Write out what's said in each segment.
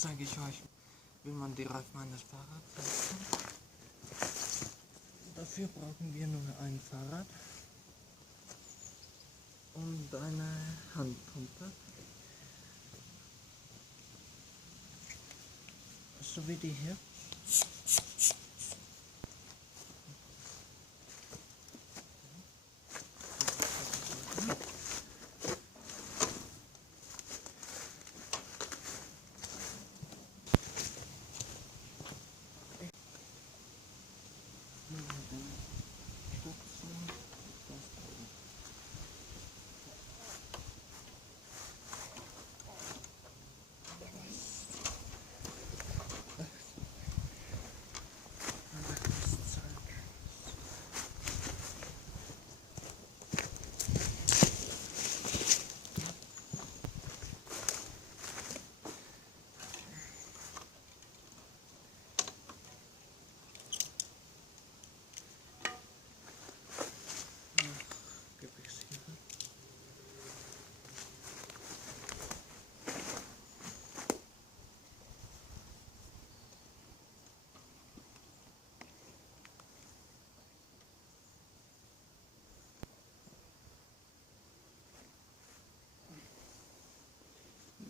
Jetzt zeige ich euch, wie man die Reifen eines Fahrrads setzen. Dafür brauchen wir nur ein Fahrrad und eine Handpumpe, so wie die hier.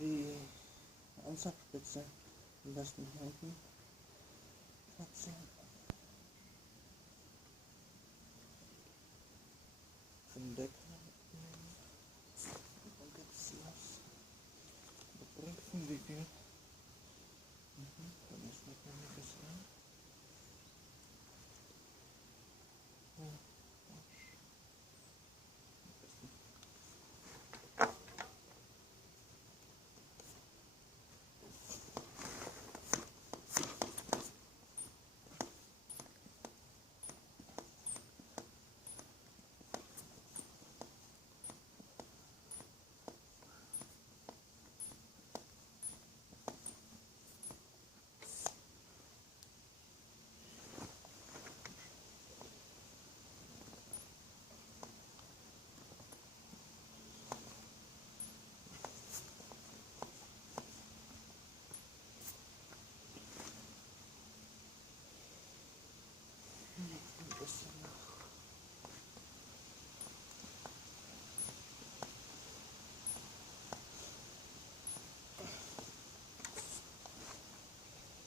Die Ansatzspitze am besten hinten verziehen. Zum Deckel nehmen. Und jetzt los. Beprüfen, wie viel. Dann ist noch einiges an.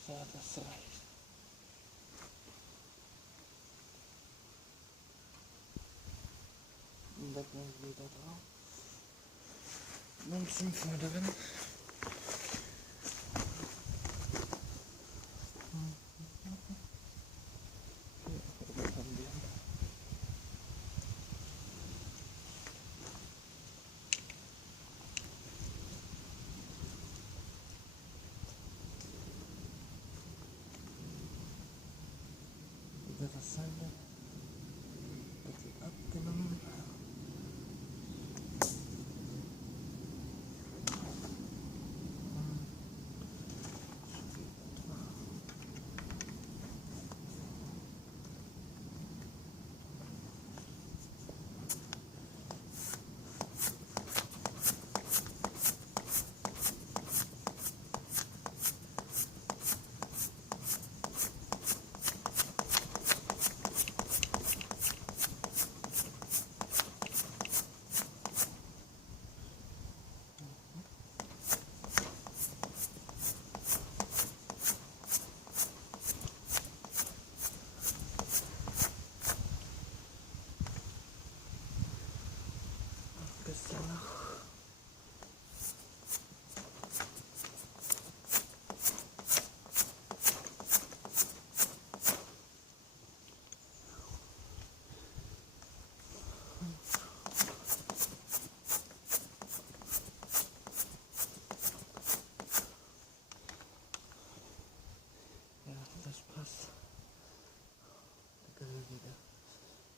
So, das reicht. Den Deckel wieder drauf. Nun zum Vorderen. Das Seite wird abgenommen. Bisschen noch. Ja, das passt.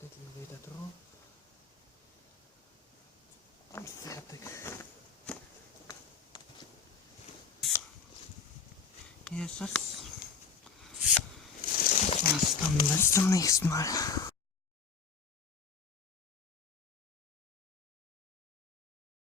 Deckel wieder drauf. Und fertig. Hier ist es. Das war's dann bis zum nächsten Mal.